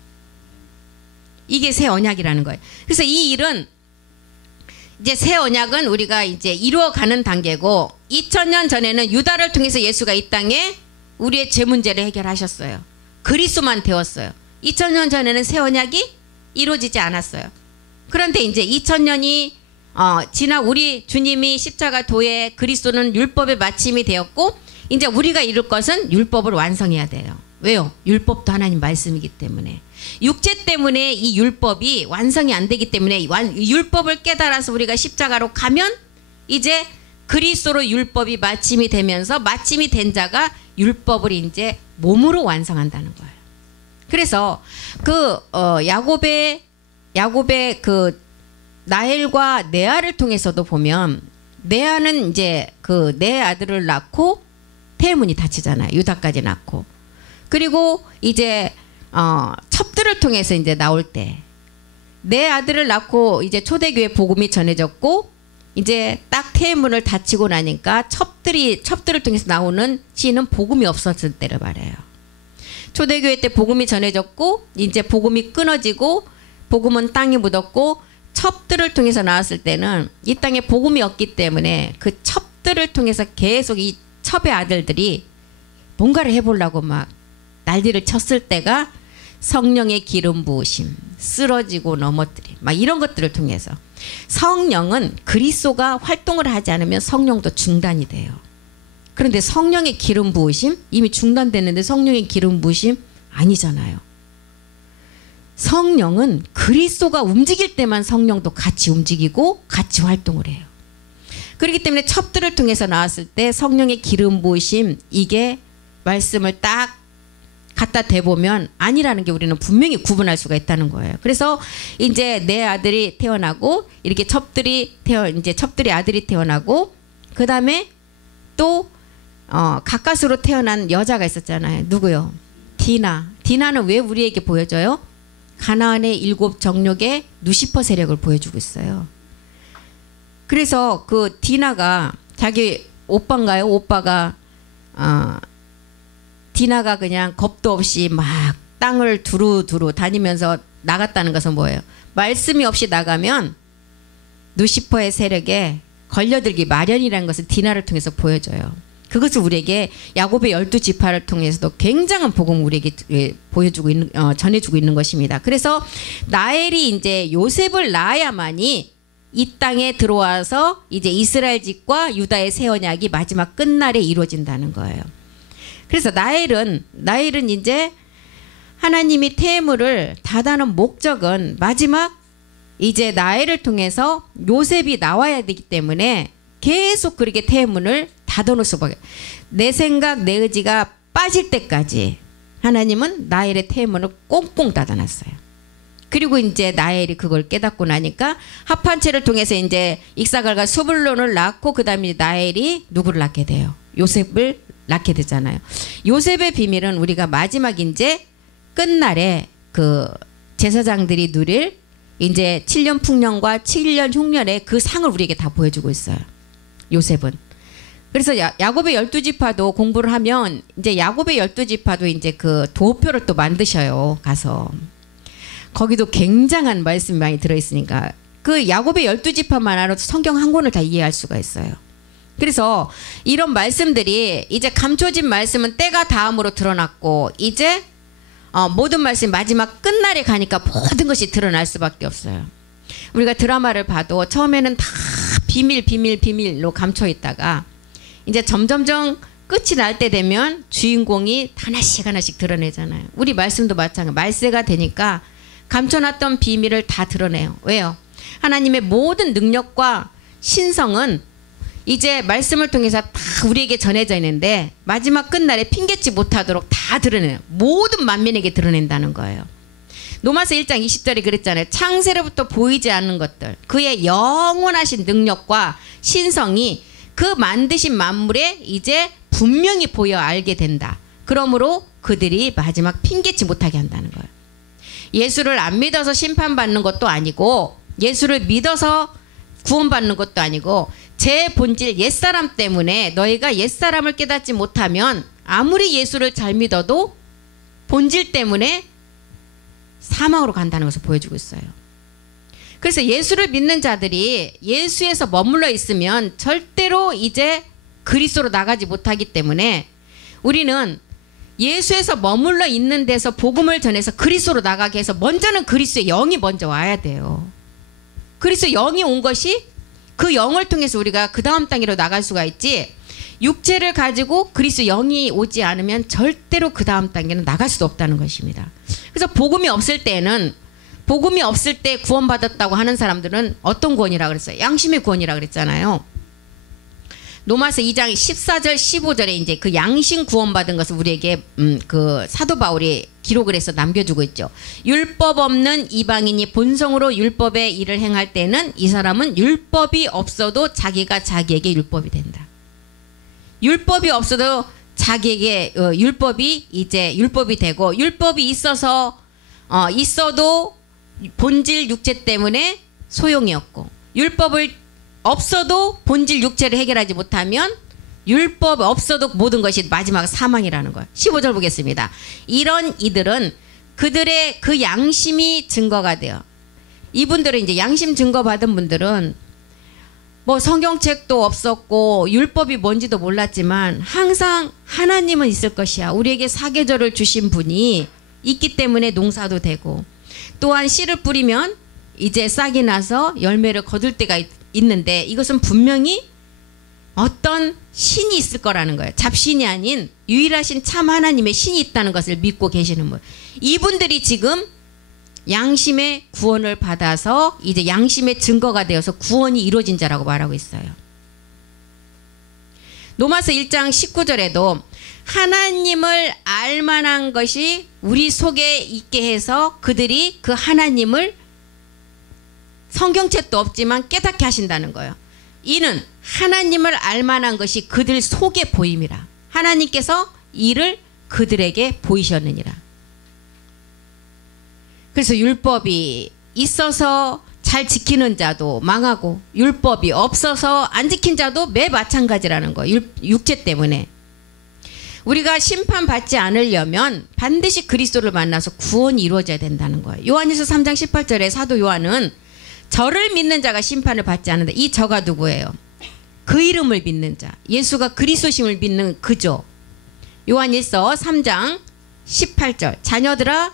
이게 새 언약이라는 거예요. 그래서 이 일은 이제 새 언약은 우리가 이제 이루어가는 단계고 2000년 전에는 유다를 통해서 예수가 이 땅에 우리의 죄 문제를 해결하셨어요. 그리스도만 되었어요. 2000년 전에는 새 언약이 이루어지지 않았어요. 그런데 이제 2000년이 지난 우리 주님이 십자가 도에 그리스도는 율법의 마침이 되었고 이제 우리가 이룰 것은 율법을 완성해야 돼요. 왜요? 율법도 하나님 말씀이기 때문에. 육체 때문에 이 율법이 완성이 안 되기 때문에 율법을 깨달아서 우리가 십자가로 가면 이제 그리스도로 율법이 마침이 되면서 마침이 된 자가 율법을 이제 몸으로 완성한다는 거예요. 그래서 그 야곱의 그 라헬과 레아를 통해서도 보면 레아는 이제 그 네 아들을 낳고 태문이 다치잖아요. 유다까지 낳고. 그리고 이제 첩들을 통해서 이제 나올 때 내 아들을 낳고 이제 초대교회 복음이 전해졌고 이제 딱 태문을 다치고 나니까 첩들을 통해서 나오는 씨는 복음이 없었을 때를 말해요. 초대교회 때 복음이 전해졌고 이제 복음이 끊어지고 복음은 땅에 묻었고 첩들을 통해서 나왔을 때는 이 땅에 복음이 없기 때문에 그 첩들을 통해서 계속 이 첩의 아들들이 뭔가를 해보려고 막 난리를 쳤을 때가 성령의 기름 부으심, 쓰러지고 넘어뜨림, 막 이런 것들을 통해서 성령은 그리스도가 활동을 하지 않으면 성령도 중단이 돼요. 그런데 성령의 기름 부으심 이미 중단됐는데 성령의 기름 부으심 아니잖아요. 성령은 그리스도가 움직일 때만 성령도 같이 움직이고 같이 활동을 해요. 그렇기 때문에 첩들을 통해서 나왔을 때 성령의 기름 부으심 이게 말씀을 딱 갖다 대보면 아니라는 게 우리는 분명히 구분할 수가 있다는 거예요. 그래서 이제 내 아들이 태어나고 이렇게 첩들이 아들이 태어나고 그 다음에 또 가까스로 태어난 여자가 있었잖아요. 누구요? 디나는 왜 우리에게 보여줘요? 가나안의 7 정욕의 누시퍼 세력을 보여주고 있어요. 그래서 그 디나가 자기 오빠인가요? 오빠가 디나가 그냥 겁도 없이 막 땅을 두루두루 다니면서 나갔다는 것은 뭐예요? 말씀이 없이 나가면 누시퍼의 세력에 걸려들기 마련이라는 것을 디나를 통해서 보여줘요. 그것을 우리에게 야곱의 12지파를 통해서도 굉장한 복음을 우리에게 보여주고 있는, 전해주고 있는 것입니다. 그래서 라헬이 이제 요셉을 낳아야만이 이 땅에 들어와서 이제 이스라엘 집과 유다의 새 언약이 마지막 끝날에 이루어진다는 거예요. 그래서 라헬은 이제 하나님이 태물을 다다는 목적은 마지막 이제 라헬을 통해서 요셉이 나와야 되기 때문에 계속 그렇게 태문을 닫아놓을 수밖에. 내 생각 내 의지가 빠질 때까지 하나님은 라헬의 태문을 꽁꽁 닫아놨어요. 그리고 이제 라헬이 그걸 깨닫고 나니까 합한체를 통해서 이제 익사갈과 스불론을 낳고 그 다음에 라헬이 누구를 낳게 돼요? 요셉을 낳게 되잖아요. 요셉의 비밀은 우리가 마지막 이제 끝날에 그 제사장들이 누릴 이제 7년 풍년과 7년 흉년의 그 상을 우리에게 다 보여주고 있어요. 요셉은. 그래서 야곱의 12지파도 공부를 하면 이제 야곱의 12지파도 이제 그 도표를 또 만드셔요. 가서. 거기도 굉장한 말씀이 많이 들어있으니까 그 야곱의 12지파만 알아도 성경 한 권을 다 이해할 수가 있어요. 그래서 이런 말씀들이 이제 감춰진 말씀은 때가 다음으로 드러났고 이제 모든 말씀이 마지막 끝날에 가니까 모든 것이 드러날 수밖에 없어요. 우리가 드라마를 봐도 처음에는 다 비밀로 감춰 있다가 이제 점점점 끝이 날 때 되면 주인공이 하나씩 드러내잖아요. 우리 말씀도 마찬가지. 말세가 되니까 감춰놨던 비밀을 다 드러내요. 왜요? 하나님의 모든 능력과 신성은 이제 말씀을 통해서 다 우리에게 전해져 있는데 마지막 끝날에 핑계치 못하도록 다 드러내요. 모든 만민에게 드러낸다는 거예요. 로마서 1장 20절에 그랬잖아요. 창세로부터 보이지 않는 것들 그의 영원하신 능력과 신성이 그 만드신 만물에 이제 분명히 보여 알게 된다. 그러므로 그들이 마지막 핑계치 못하게 한다는 거예요. 예수를 안 믿어서 심판받는 것도 아니고 예수를 믿어서 구원받는 것도 아니고 제 본질 옛사람 때문에 너희가 옛사람을 깨닫지 못하면 아무리 예수를 잘 믿어도 본질 때문에 사망으로 간다는 것을 보여주고 있어요. 그래서 예수를 믿는 자들이 예수에서 머물러 있으면 절대로 이제 그리스도로 나가지 못하기 때문에 우리는 예수에서 머물러 있는 데서 복음을 전해서 그리스도로 나가게 해서 먼저는 그리스도의 영이 먼저 와야 돼요. 그리스도의 영이 온 것이 그 영을 통해서 우리가 그 다음 단계로 나갈 수가 있지, 육체를 가지고 그리스도의 영이 오지 않으면 절대로 그 다음 단계는 나갈 수도 없다는 것입니다. 그래서 복음이 없을 때는, 복음이 없을 때 구원받았다고 하는 사람들은 어떤 구원이라고 그랬어요? 양심의 구원이라고 그랬잖아요. 로마서 2장 14절 15절에 이제 그 양심 구원받은 것을 우리에게 그 사도 바울이 기록을 해서 남겨주고 있죠. 율법 없는 이방인이 본성으로 율법의 일을 행할 때는 이 사람은 율법이 없어도 자기가 자기에게 율법이 된다. 율법이 없어도 자기에게 율법이 이제 율법이 되고, 율법이 있어도 본질 육체 때문에 소용이 없고, 율법을 없어도 본질 육체를 해결하지 못하면 율법 없어도 모든 것이 마지막 사망이라는 거예요. 15절 보겠습니다. 이런 이들은 그들의 그 양심이 증거가 돼요. 이분들은 이제 양심 증거 받은 분들은 뭐 성경책도 없었고 율법이 뭔지도 몰랐지만 항상 하나님은 있을 것이야. 우리에게 사계절을 주신 분이 있기 때문에 농사도 되고, 또한 씨를 뿌리면 이제 싹이 나서 열매를 거둘 때가 있는데 이것은 분명히 어떤 신이 있을 거라는 거예요. 잡신이 아닌 유일하신 참 하나님의 신이 있다는 것을 믿고 계시는 분. 이분들이 지금 양심의 구원을 받아서 이제 양심의 증거가 되어서 구원이 이루어진 자라고 말하고 있어요. 로마서 1장 19절에도 하나님을 알만한 것이 우리 속에 있게 해서 그들이 그 하나님을 성경책도 없지만 깨닫게 하신다는 거예요. 이는 하나님을 알만한 것이 그들 속에 보임이라. 하나님께서 이를 그들에게 보이셨느니라. 그래서 율법이 있어서 잘 지키는 자도 망하고, 율법이 없어서 안 지킨 자도 매 마찬가지라는 거예요. 육체 때문에. 우리가 심판받지 않으려면 반드시 그리스도를 만나서 구원이 이루어져야 된다는 거예요. 요한일서 3장 18절에 사도 요한은 저를 믿는 자가 심판을 받지 않는다. 이 저가 누구예요? 그 이름을 믿는 자, 예수가 그리스도심을 믿는 그죠. 요한일서 3장 18절. 자녀들아,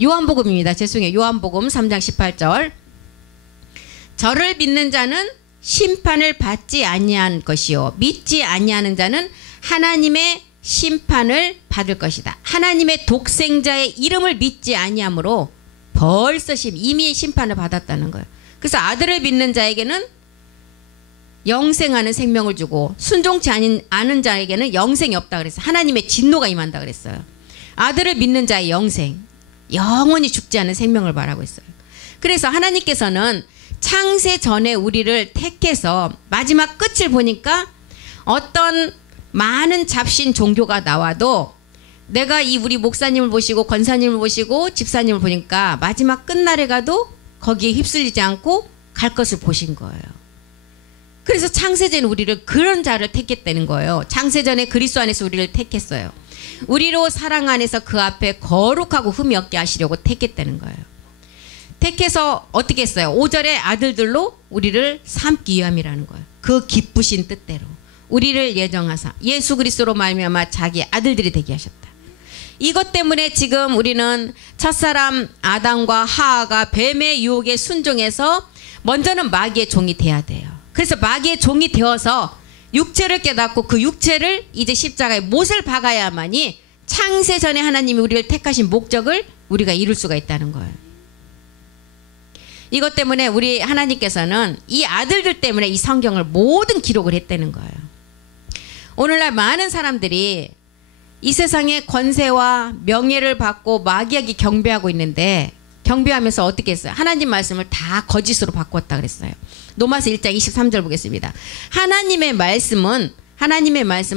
요한복음입니다. 죄송해요. 요한복음 3장 18절. 저를 믿는 자는 심판을 받지 아니한 것이요, 믿지 아니하는 자는 하나님의 심판을 받을 것이다. 하나님의 독생자의 이름을 믿지 아니하므로 벌써 이미 심판을 받았다는 거예요. 그래서 아들을 믿는 자에게는 영생하는 생명을 주고, 순종치 않은 자에게는 영생이 없다 그랬어요. 하나님의 진노가 임한다 그랬어요. 아들을 믿는 자의 영생, 영원히 죽지 않은 생명을 말하고 있어요. 그래서 하나님께서는 창세 전에 우리를 택해서 마지막 끝을 보니까 어떤 많은 잡신 종교가 나와도 내가 이 우리 목사님을 보시고 권사님을 보시고 집사님을 보니까 마지막 끝날에 가도 거기에 휩쓸리지 않고 갈 것을 보신 거예요. 그래서 창세전에 우리를 그런 자를 택했다는 거예요. 창세전에 그리스도 안에서 우리를 택했어요. 우리로 사랑 안에서 그 앞에 거룩하고 흠이 없게 하시려고 택했다는 거예요. 택해서 어떻게 했어요? 5절에 아들들로 우리를 삼기 위함이라는 거예요. 그 기쁘신 뜻대로 우리를 예정하사 예수 그리스도로 말미암아 자기 아들들이 되게 하셨다. 이것 때문에 지금 우리는 첫사람 아담과 하하가 뱀의 유혹에 순종해서 먼저는 마귀의 종이 돼야 돼요. 그래서 마귀의 종이 되어서 육체를 깨닫고 그 육체를 이제 십자가에 못을 박아야만이 창세전에 하나님이 우리를 택하신 목적을 우리가 이룰 수가 있다는 거예요. 이것 때문에 우리 하나님께서는 이 아들들 때문에 이 성경을 모든 기록을 했다는 거예요. 오늘날 많은 사람들이 이 세상의 권세와 명예를 받고 마귀에게 경배하고 있는데, 경배하면서 어떻게 했어요? 하나님 말씀을 다 거짓으로 바꿨다 그랬어요. 로마서 1장 23절 보겠습니다. 하나님의 말씀은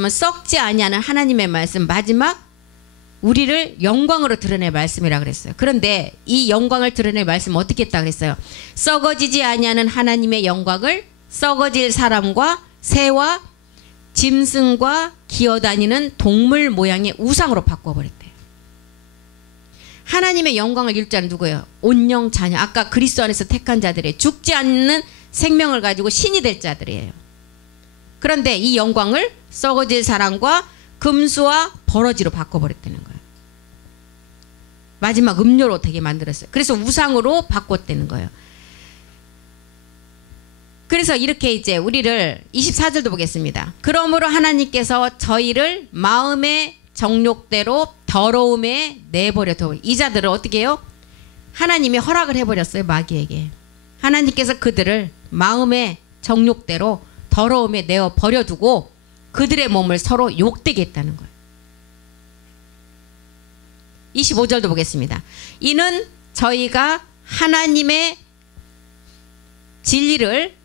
썩지 아니하는 하나님의 말씀, 마지막 우리를 영광으로 드러낼 말씀이라 그랬어요. 그런데 이 영광을 드러낼 말씀은 어떻게 했다 그랬어요? 썩어지지 아니하는 하나님의 영광을 썩어질 사람과 새와 짐승과 기어다니는 동물 모양의 우상으로 바꿔버렸대요. 하나님의 영광을 이룰 자는 누구예요? 온영 자녀. 아까 그리스도 안에서 택한 자들이에요. 죽지 않는 생명을 가지고 신이 될 자들이에요. 그런데 이 영광을 썩어질 사랑과 금수와 버러지로 바꿔버렸다는 거예요. 마지막 음료로 되게 만들었어요. 그래서 우상으로 바꿨다는 거예요. 그래서 이렇게 이제 우리를 24절도 보겠습니다. 그러므로 하나님께서 저희를 마음의 정욕대로 더러움에 내버려둬. 이 자들을 어떻게 해요? 하나님이 허락을 해버렸어요. 마귀에게. 하나님께서 그들을 마음의 정욕대로 더러움에 내어 버려두고 그들의 몸을 서로 욕되게 했다는 거예요. 25절도 보겠습니다. 이는 저희가 하나님의 진리를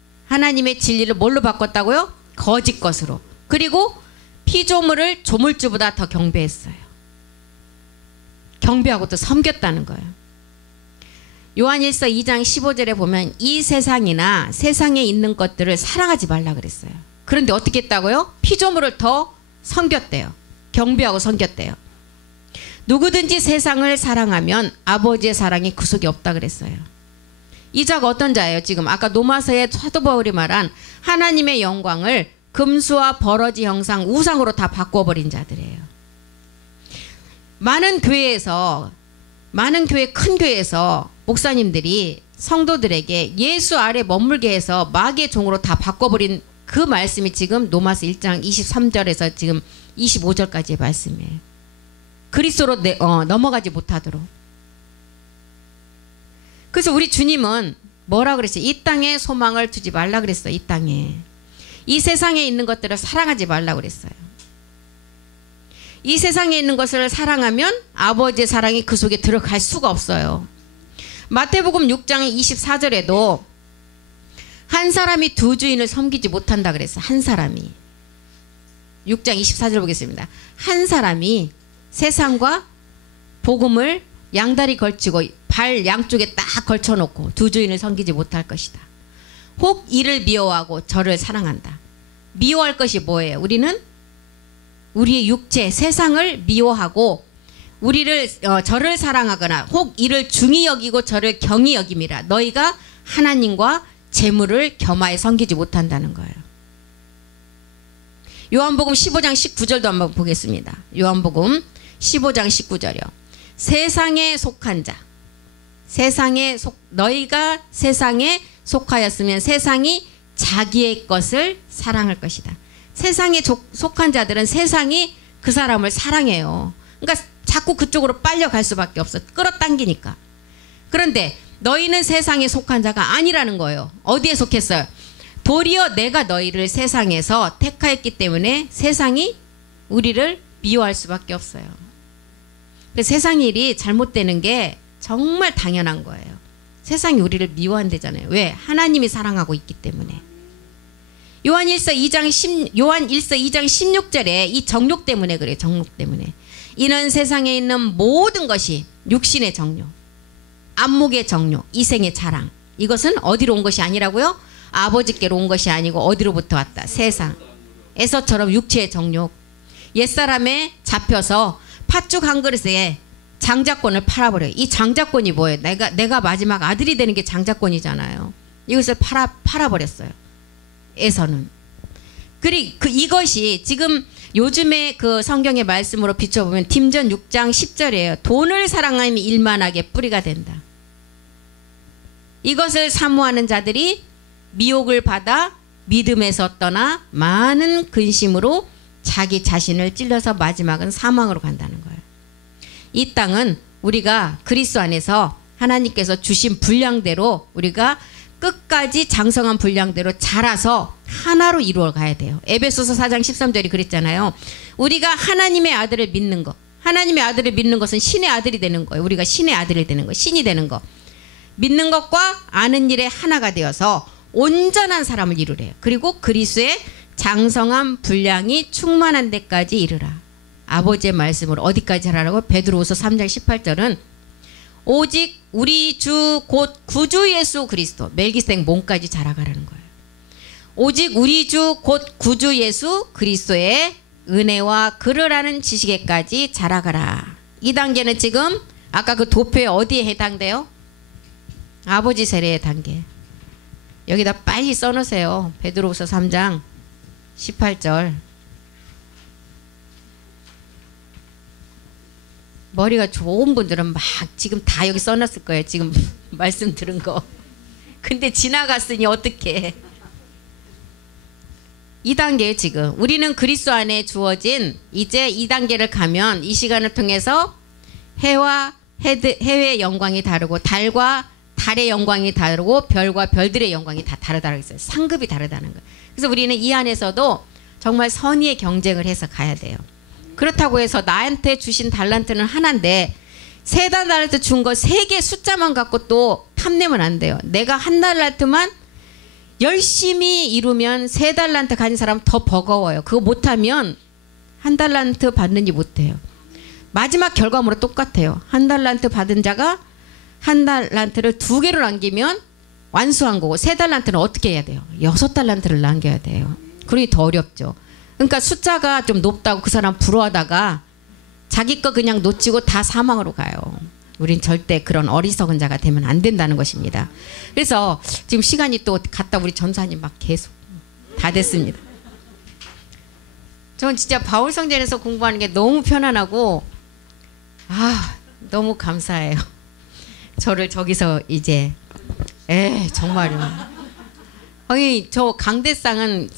뭘로 바꿨다고요? 거짓 것으로. 그리고 피조물을 조물주보다 더 경배했어요. 경배하고 또 섬겼다는 거예요. 요한일서 2장 15절에 보면 이 세상이나 세상에 있는 것들을 사랑하지 말라 그랬어요. 그런데 어떻게 했다고요? 피조물을 더 섬겼대요. 경배하고 섬겼대요. 누구든지 세상을 사랑하면 아버지의 사랑이 그 속에 없다 그랬어요. 이 자가 어떤 자예요? 지금 아까 로마서의 사도 바울이 말한 하나님의 영광을 금수와 버러지 형상 우상으로 다 바꿔버린 자들이에요. 많은 교회 큰 교회에서 목사님들이 성도들에게 예수 아래 머물게 해서 마귀의 종으로 다 바꿔버린 그 말씀이 지금 로마서 1장 23절에서 지금 25절까지의 말씀이에요. 그리스도로 넘어가지 못하도록. 그래서 우리 주님은 뭐라 그랬어요? 이 땅에 소망을 두지 말라 그랬어요. 이 땅에. 이 세상에 있는 것들을 사랑하지 말라 그랬어요. 이 세상에 있는 것을 사랑하면 아버지의 사랑이 그 속에 들어갈 수가 없어요. 마태복음 6장 24절에도 한 사람이 두 주인을 섬기지 못한다 그랬어요. 한 사람이. 6장 24절 보겠습니다. 한 사람이 세상과 복음을 양다리 걸치고 발 양쪽에 딱 걸쳐놓고 두 주인을 섬기지 못할 것이다. 혹 이를 미워하고 저를 사랑한다. 미워할 것이 뭐예요? 우리는 우리의 육체 세상을 미워하고 저를 사랑하거나 혹 이를 중히 여기고 저를 경히 여김이라. 너희가 하나님과 재물을 겸하여 섬기지 못한다는 거예요. 요한복음 15장 19절도 한번 보겠습니다. 요한복음 15장 19절이요. 세상에 속한 자, 너희가 세상에 속하였으면 세상이 자기의 것을 사랑할 것이다. 세상에 속한 자들은 세상이 그 사람을 사랑해요. 그러니까 자꾸 그쪽으로 빨려갈 수밖에 없어. 끌어당기니까. 그런데 너희는 세상에 속한 자가 아니라는 거예요. 어디에 속했어요? 도리어 내가 너희를 세상에서 택하였기 때문에 세상이 우리를 미워할 수밖에 없어요. 세상 일이 잘못되는 게 정말 당연한 거예요. 세상이 우리를 미워한대잖아요. 왜? 하나님이 사랑하고 있기 때문에. 요한일서 2장 16절에 이 정욕 때문에 그래요. 정욕 때문에. 이는 세상에 있는 모든 것이 육신의 정욕, 안목의 정욕, 이생의 자랑. 이것은 어디로 온 것이 아니라고요? 아버지께로 온 것이 아니고 어디로부터 왔다? 세상. 에서처럼 육체의 정욕. 옛사람에 잡혀서 팥죽 한 그릇에 장자권을 팔아버려요. 이 장자권이 뭐예요? 내가 마지막 아들이 되는 게 장자권이잖아요. 이것을 팔아버렸어요. 에서는. 그리고 이것이 지금 요즘에 그 성경의 말씀으로 비춰보면 딤전 6장 10절이에요. 돈을 사랑하면 일만하게 뿌리가 된다. 이것을 사모하는 자들이 미혹을 받아 믿음에서 떠나 많은 근심으로 자기 자신을 찔러서 마지막은 사망으로 간다는 거예요. 이 땅은 우리가 그리스도 안에서 하나님께서 주신 분량대로 우리가 끝까지 장성한 분량대로 자라서 하나로 이루어 가야 돼요. 에베소서 4장 13절이 그랬잖아요. 우리가 하나님의 아들을 믿는 것. 하나님의 아들을 믿는 것은 신의 아들이 되는 거예요. 우리가 신의 아들이 되는 거, 신이 되는 거. 믿는 것과 아는 일에 하나가 되어서 온전한 사람을 이루래요. 그리고 그리스도의 장성한 분량이 충만한 데까지 이르라. 아버지의 말씀으로 어디까지 하라고? 베드로후서 3장 18절은 오직 우리 주 곧 구주 예수 그리스도 멜기세덱 몸까지 자라가라는 거예요. 오직 우리 주 곧 구주 예수 그리스도의 은혜와 그를 아는 지식에까지 자라가라. 이 단계는 지금 아까 그 도표에 어디에 해당돼요? 아버지 세례에 해당돼. 여기다 빨리 써놓으세요. 베드로후서 3장 18절. 머리가 좋은 분들은 막 지금 다 여기 써놨을 거예요. 지금 말씀 들은 거. 근데 지나갔으니 어떡해. 2단계 지금 우리는 그리스도 안에 주어진 이제 2단계를 가면 이 시간을 통해서 해와 해의 영광이 다르고 달과 달의 영광이 다르고 별과 별들의 영광이 다 다르다고 했어요. 상급이 다르다는 거예요. 그래서 우리는 이 안에서도 정말 선의의 경쟁을 해서 가야 돼요. 그렇다고 해서 나한테 주신 달란트는 하나인데 세 달란트 준 거 세 개 숫자만 갖고 또 탐내면 안 돼요. 내가 한 달란트만 열심히 이루면 세 달란트 가진 사람 더 버거워요. 그거 못하면 한 달란트 받는지 못해요. 마지막 결과물은 똑같아요. 한 달란트 받은 자가 한 달란트를 2개로 남기면 완수한 거고 세 달란트는 어떻게 해야 돼요? 6달란트를 남겨야 돼요. 그러니 더 어렵죠. 그러니까 숫자가 좀 높다고 그 사람 부러워하다가 자기 거 그냥 놓치고 다 사망으로 가요. 우린 절대 그런 어리석은 자가 되면 안 된다는 것입니다. 그래서 지금 시간이 또 갔다 우리 전사님 막 계속 다 됐습니다. 저는 진짜 바울성전에서 공부하는 게 너무 편안하고 너무 감사해요. 저를 저기서 이제 정말요. 아니 저 강대상은